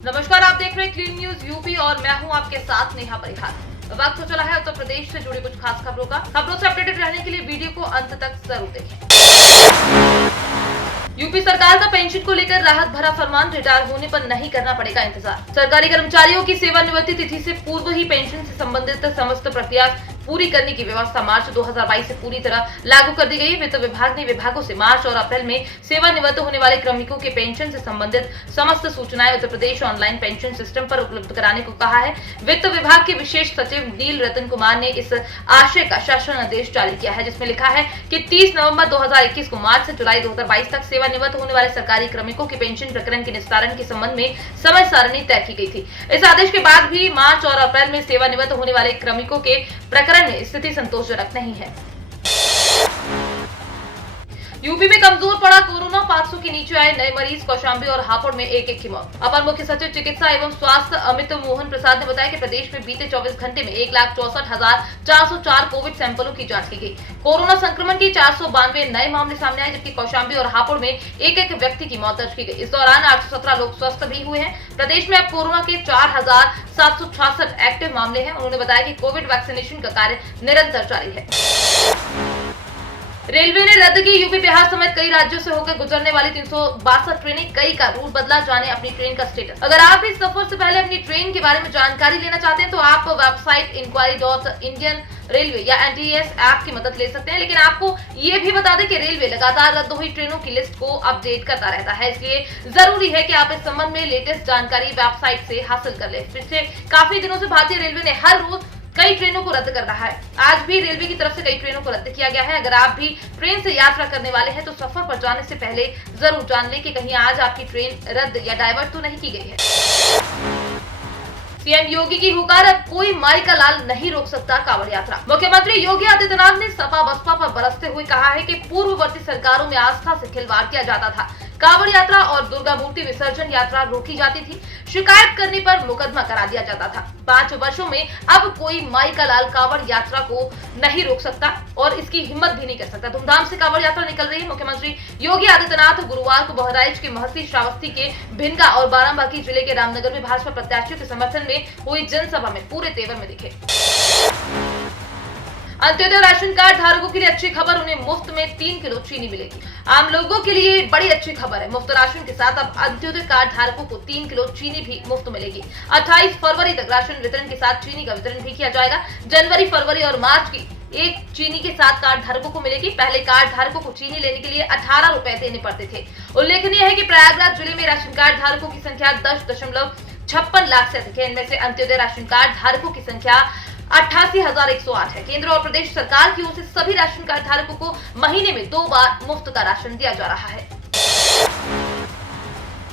नमस्कार, आप देख रहे हैं क्लीन न्यूज यूपी और मैं हूं आपके साथ नेहा परिहार। वक्त हो चला है उत्तर प्रदेश से जुड़े कुछ खास खबरों का। खबरों से अपडेटेड रहने के लिए वीडियो को अंत तक जरूर देखें। यूपी सरकार का पेंशन को लेकर राहत भरा फरमान, रिटायर होने पर नहीं करना पड़ेगा इंतजार। सरकारी कर्मचारियों की सेवानिवृत्ति तिथि से पूर्व ही पेंशन से संबंधित समस्त प्रक्रिया पूरी करने की व्यवस्था मार्च 2022 से पूरी तरह लागू कर दी गई है। वित्त विभाग ने विभागों से मार्च और अप्रैल में सेवानिवृत्त होने वाले कार्मिकों के पेंशन से संबंधित समस्त सूचनाएं Uttar Pradesh online pension system पर उपलब्ध कराने को कहा है। वित्त विभाग के विशेष सचिव नील रतन कुमार ने इस आशय का शासन आदेश जारी किया है, जिसमें लिखा है कि 30 नवंबर 2021 को मार्च से जुलाई 2022 तक सेवानिवृत्त होने वाले सरकारी कार्मिकों के पेंशन प्रकरण के निस्तारण के संबंध में समय सारणी तय की गई थी। इस आदेश के बाद भी मार्च और अप्रैल में सेवानिवृत्त होने वाले कार्मिकों के प्रकरण में स्थिति संतोषजनक नहीं है। यूपी में कमजोर पड़ा कोरोना, 500 के नीचे आए नए मरीज। कौशाम्बी और हापुड़ में एक की मौत। अपर मुख्य सचिव चिकित्सा एवं स्वास्थ्य अमित मोहन प्रसाद ने बताया कि प्रदेश में बीते 24 घंटे में 1,64,404 कोविड सैंपलों की जांच की गई। कोरोना संक्रमण के 492 नए मामले सामने आए, जबकि कौशाम्बी और हापुड़ में एक व्यक्ति की मौत दर्ज की गई। इस दौरान 817 लोग स्वस्थ भी हुए हैं। प्रदेश में अब कोरोना के 4,766 एक्टिव मामले हैं। उन्होंने बताया कि कोविड वैक्सीनेशन का कार्य निरंतर जारी है। रेलवे ने रद्द की यूपी बिहार समेत कई राज्यों से होकर गुजरने वाली 362 ट्रेनें। कई का रूट बदला, जाने अपनी ट्रेन का स्टेटस। अगर आप इस सफर से पहले अपनी ट्रेन के बारे में जानकारी लेना चाहते हैं तो आप वेबसाइट inquiry.indian रेलवे या NTS ऐप की मदद ले सकते हैं। लेकिन आपको ये भी बता दें कि रेलवे लगातार रद्द हुई ट्रेनों की लिस्ट को अपडेट करता रहता है, इसलिए जरूरी है कि आप इस संबंध में लेटेस्ट जानकारी वेबसाइट से हासिल कर लें। पिछले काफी दिनों से भारतीय रेलवे ने हर रोज कई ट्रेनों को रद्द कर रहा है। आज भी रेलवे की तरफ से कई ट्रेनों को रद्द किया गया है। अगर आप भी ट्रेन से यात्रा करने वाले हैं तो सफर पर जाने से पहले जरूर जान लें कि कहीं आज आपकी ट्रेन रद्द या डाइवर्ट तो नहीं की गई है। सीएम योगी की हुकार, अब कोई माई का लाल नहीं रोक सकता कांवड़ यात्रा। मुख्यमंत्री योगी आदित्यनाथ ने सपा बसपा पर बरसते हुए कहा है कि पूर्ववर्ती सरकारों में आस्था से खिलवाड़ किया जाता था। कांवड़ यात्रा और दुर्गा मूर्ति विसर्जन यात्रा रोकी जाती थी। शिकायत करने पर मुकदमा करा दिया जाता था। 5 वर्षों में अब कोई माई का लाल कांवड़ यात्रा को नहीं रोक सकता और इसकी हिम्मत भी नहीं कर सकता। धूमधाम से कांवड़ यात्रा निकल रही है। मुख्यमंत्री योगी आदित्यनाथ गुरुवार को बहराइच के महसी, श्रावस्ती के भिनगा और बाराबंकी जिले के रामनगर में भाजपा प्रत्याशियों के समर्थन में हुई जनसभा में पूरे तेवर में दिखे। अंत्योदय राशन कार्ड धारकों के लिए अच्छी खबर, उन्हें मुफ्त में 3 किलो चीनी मिलेगी। आम लोगों के लिए बड़ी अच्छी खबर है। मुफ्त राशन के साथ अब अंत्योदय कार्ड धारकों को 3 किलो चीनी भी मुफ्त मिलेगी। 28 फरवरी तक राशन वितरण के साथ चीनी का वितरण भी किया जाएगा। जनवरी, फरवरी और मार्च की एक चीनी के साथ कार्ड धारकों को मिलेगी। पहले कार्ड धारकों को चीनी लेने के लिए 18 रुपए देने पड़ते थे। उल्लेखनीय है कि प्रयागराज जिले में राशन कार्ड धारकों की संख्या 10.56 लाख से अधिक है। इनमें से अंत्योदय राशन कार्ड धारकों की संख्या 88,108 है। केंद्र और प्रदेश सरकार की ओर से सभी राशन कार्ड धारकों को महीने में 2 बार मुफ्त का राशन दिया जा रहा है।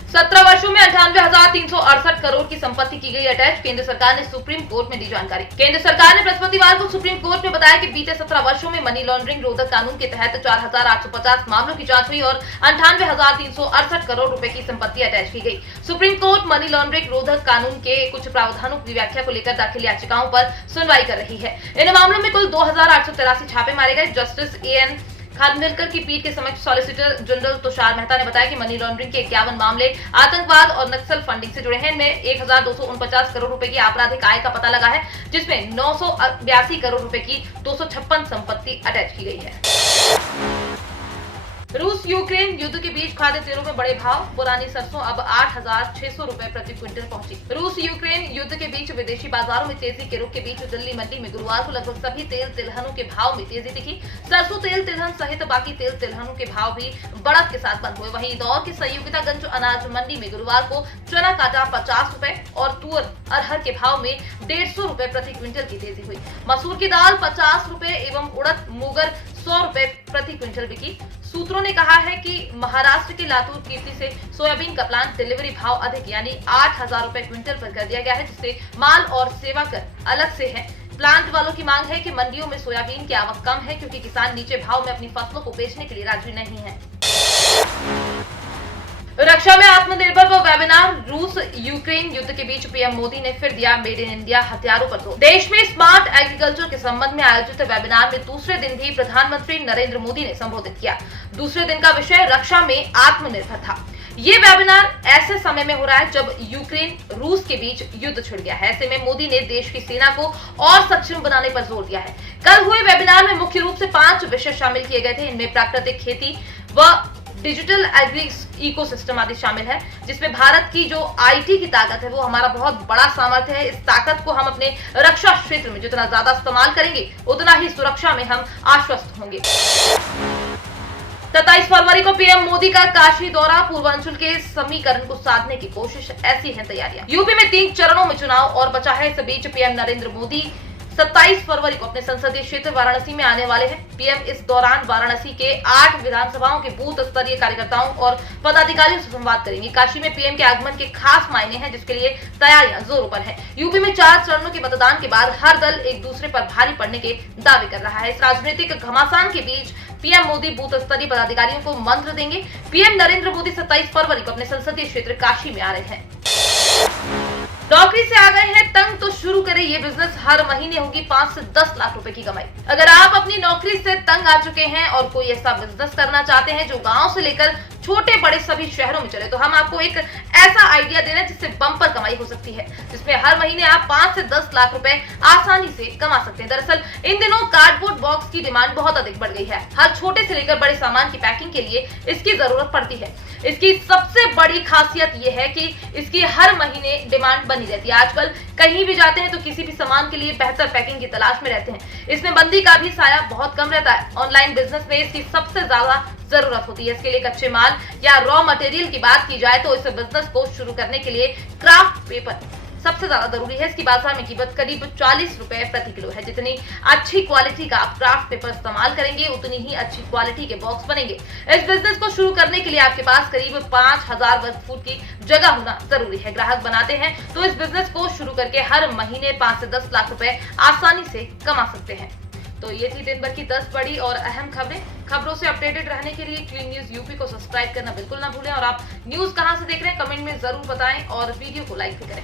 17 वर्षों में 98,368 करोड़ की संपत्ति की गई अटैच। केंद्र सरकार ने सुप्रीम कोर्ट में दी जानकारी। केंद्र सरकार ने बृहस्पतिवार को सुप्रीम कोर्ट में बताया कि बीते 17 वर्षों में मनी लॉन्ड्रिंग रोधक कानून के तहत 4,850 मामलों की जांच हुई और 98,368 करोड़ रुपए की संपत्ति अटैच की गई। सुप्रीम कोर्ट मनी लॉन्ड्रिंग रोधक कानून के कुछ प्रावधानों की व्याख्या को लेकर दाखिल याचिकाओं पर सुनवाई कर रही है। इन मामलों में कुल 2,883 छापे मारे गए। जस्टिस AN खानविलकर की पीठ के समक्ष सॉलिसिटर जनरल तुषार मेहता ने बताया कि मनी लॉन्ड्रिंग के 51 मामले आतंकवाद और नक्सल फंडिंग से जुड़े हैं। इनमें 1,249 करोड़ रुपए की आपराधिक आय का पता लगा है, जिसमें 982 करोड़ रुपए की 256 संपत्ति अटैच की गई है। रूस यूक्रेन युद्ध के बीच खाद्य तेलों में बड़े भाव। पुरानी सरसों अब 8,600 रुपए प्रति क्विंटल पहुंची। रूस यूक्रेन युद्ध के बीच विदेशी बाजारों में तेजी के रुख के बीच दिल्ली मंडी में गुरुवार को लगभग सभी तेल तिलहनों के भाव में तेजी दिखी। सरसों तेल तिलहन सहित बाकी तेल तिलहनों के भाव भी बढ़त के साथ बंद हुए। वहीं इंदौर के संयोगितागंज अनाज मंडी में गुरुवार को चना काटा 50 रुपए और तुअर अरहर के भाव में 150 रुपए प्रति क्विंटल की तेजी हुई। मसूर की दाल 50 रुपए एवं उड़द मूंगर 100 रुपए प्रति क्विंटल बिकी। सूत्रों ने कहा है कि महाराष्ट्र के लातूर कीर्ति से सोयाबीन का प्लांट डिलीवरी भाव अधिक यानी 8,000 रुपए क्विंटल पर कर दिया गया है, जिससे माल और सेवा कर अलग से है। प्लांट वालों की मांग है कि मंडियों में सोयाबीन की आवक कम है, क्योंकि किसान नीचे भाव में अपनी फसलों को बेचने के लिए राजी नहीं है। रक्षा में आत्मनिर्भर व वेबिनार। रूस यूक्रेन युद्ध के बीच पीएम मोदी ने फिर दिया मेड इन इंडिया हथियारों पर जोर। देश में स्मार्ट एग्रीकल्चर के संबंध में आयोजित वेबिनार में दूसरे दिन भी प्रधानमंत्री नरेंद्र मोदी ने संबोधित किया। दूसरे दिन का विषय रक्षा में आत्मनिर्भर था। ये वेबिनार ऐसे समय में हो रहा है जब यूक्रेन रूस के बीच युद्ध छिड़ गया है। ऐसे में मोदी ने देश की सेना को और सक्षम बनाने पर जोर दिया है। कल हुए वेबिनार में मुख्य रूप से 5 विषय शामिल किए गए थे। इनमें प्राकृतिक खेती व डिजिटल एग्री इकोसिस्टम आदि शामिल है, जिसमें भारत की जो आईटी की ताकत है वो हमारा बहुत बड़ा सामर्थ्य है। इस ताकत को हम अपने रक्षा क्षेत्र में जितना ज्यादा इस्तेमाल करेंगे उतना ही सुरक्षा में हम आश्वस्त होंगे। 27 फरवरी को पीएम मोदी का काशी दौरा, पूर्वांचल के समीकरण को साधने की कोशिश, ऐसी हैं तैयारियां। यूपी में 3 चरणों में चुनाव और बचा है। इस बीच पीएम नरेंद्र मोदी 27 फरवरी को अपने संसदीय क्षेत्र वाराणसी में आने वाले हैं। पीएम इस दौरान वाराणसी के 8 विधानसभाओं के बूथ स्तरीय कार्यकर्ताओं और पदाधिकारियों से संवाद करेंगे। काशी में पीएम के आगमन के खास मायने हैं, जिसके लिए तैयारियां जोरों पर हैं। यूपी में 4 चरणों के मतदान के बाद हर दल एक दूसरे पर भारी पड़ने के दावे कर रहा है। इस राजनीतिक घमासान के बीच पीएम मोदी बूथ स्तरीय पदाधिकारियों को मंत्र देंगे। पीएम नरेंद्र मोदी 27 फरवरी को अपने संसदीय क्षेत्र काशी में आ रहे हैं। नौकरी से आ गए हैं तंग तो शुरू करें ये बिजनेस। हर महीने होगी 5 से 10 लाख रुपए की कमाई। अगर आप अपनी नौकरी से तंग आ चुके हैं और कोई ऐसा बिजनेस करना चाहते हैं जो गांव से लेकर छोटे बड़े सभी शहरों में चले, तो हम आपको एक ऐसा आइडिया दे रहे हैं जिससे बम्पर कमाई हो सकती है, जिसमें हर महीने आप 5 से 10 लाख रुपए आसानी से कमा सकते हैं। दरअसल इन दिनों कार्डबोर्ड बॉक्स की डिमांड बहुत अधिक बढ़ गई है। हर छोटे से लेकर बड़े सामान की पैकिंग के लिए इसकी जरूरत पड़ती है। इसकी सबसे बड़ी खासियत यह है कि इसकी हर महीने डिमांड बनी रहती है। आजकल कहीं भी जाते हैं तो किसी भी सामान के लिए बेहतर पैकिंग की तलाश में रहते हैं। इसमें बंदी का भी साया बहुत कम रहता है। ऑनलाइन बिजनेस में इसकी सबसे ज्यादा जरूरत होती है। इसके लिए कच्चे माल या रॉ मटेरियल की बात की जाए तो इस बिजनेस को शुरू करने के लिए क्राफ्ट पेपर सबसे ज्यादा जरूरी है। इसकी बाजार में कीमत करीब 40 रुपए प्रति किलो है। जितनी अच्छी क्वालिटी का आप क्राफ्ट पेपर इस्तेमाल करेंगे उतनी ही अच्छी क्वालिटी के बॉक्स बनेंगे। इस बिजनेस को शुरू करने के लिए आपके पास करीब 5000 वर्ग फुट की जगह होना जरूरी है। ग्राहक बनाते हैं तो इस बिजनेस को शुरू करके हर महीने 5 से 10 लाख रुपए आसानी से कमा सकते हैं। तो ये थी दिन भर की 10 बड़ी और अहम खबरें। खबरों से अपडेटेड रहने के लिए क्लीन न्यूज यूपी को सब्सक्राइब करना बिल्कुल ना भूलें। और आप न्यूज कहां से देख रहे हैं कमेंट में जरूर बताएं और वीडियो को लाइक भी करें।